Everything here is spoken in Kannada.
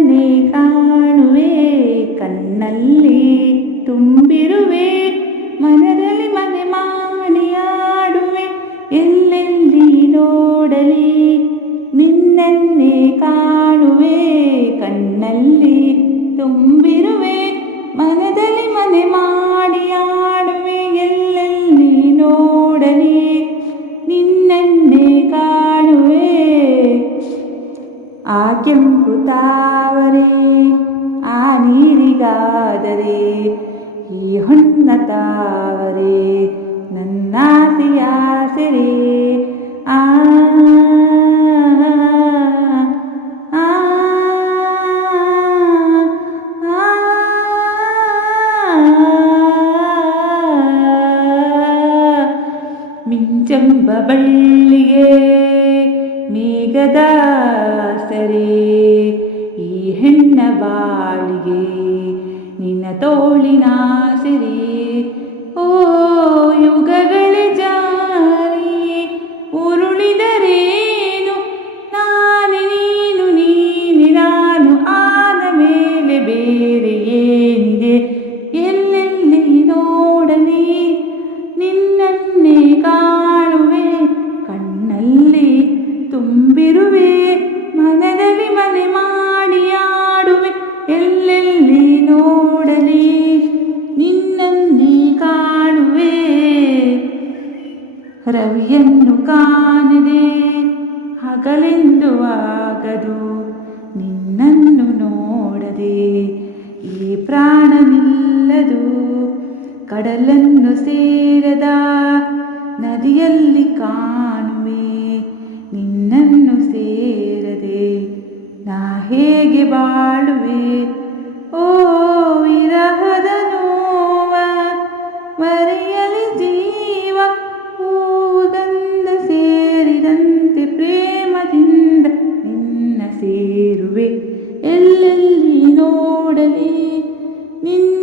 നിന്നെ കാണുവേ കണ്ണಲ್ಲಿ ತುಂಬಿರುವೆ ಮನದಲ್ಲಿ ಮನೆ ಮಾಡಿಯಾಡುವೆ ಎಲ್ಲೆಲ್ಲಿ ನೋಡಲಿ ನಿನ್ನನ್ನೇ ಕಾಣುವೆ ಕಣ್ಣಲ್ಲಿ ತುಂಬಿರುವೆ ಮನದಲ್ಲಿ ಮನೆ ಮಾಡಿಯಾ ಕೆಂಪು ತಾವರೆ ಆ ನೀರಿಗಾದರೆ ಈ ಹೊನ್ನ ತಾವರೆ ನನ್ನಾಸೆಯಾಸರೆ ಆ. ಮಿಂಚಂಬ ಬಳ್ಳಿಗೆ ಮೇಘದ ಬಾಳಿಗೆ, ನಿನ್ನ ತೋಳಿನ ಸಿರಿ, ಓ ಯುಗಗಳೇ ಜಾರಿ, ಉರುಳಿದರೇನು? ನಾನು ನೀನು, ನೀನೆ ನಾನು, ಆದ ಮೇಲೆ ಬೇರೆ ಏನಿದೆ? ಎಲ್ಲೆಲ್ಲಿ ನೋಡಲಿ? ನಿನ್ನನ್ನೇ ಕಾಣುವೆ, ಕಣ್ಣಲ್ಲಿ ತುಂಬಿರುವೆ, ಮನದಲ್ಲಿ ಮನೆ ಮಾಡಿಯಾಡುವೆ ರವಿಯನ್ನು ಕಾಣದೆ ಹಗಲೆಂದು ಆಗದು. ನಿನ್ನನ್ನು ನೋಡದೆ ಈ ಪ್ರಾಣವಿಲ್ಲದು. ಕಡಲನ್ನು ಸೇರದ ನದಿಯಲ್ಲಿ ಕಾಣುವೆ. ನಿನ್ನನ್ನು ಸೇರದೆ ನಾ ಹೇಗೆ ಬಾಳುವೆ? ಸೇರುವೆ ಎಲ್ಲೆಲ್ಲಿ ನೋಡಲಿ ನಿನ್ನನ್ನೇ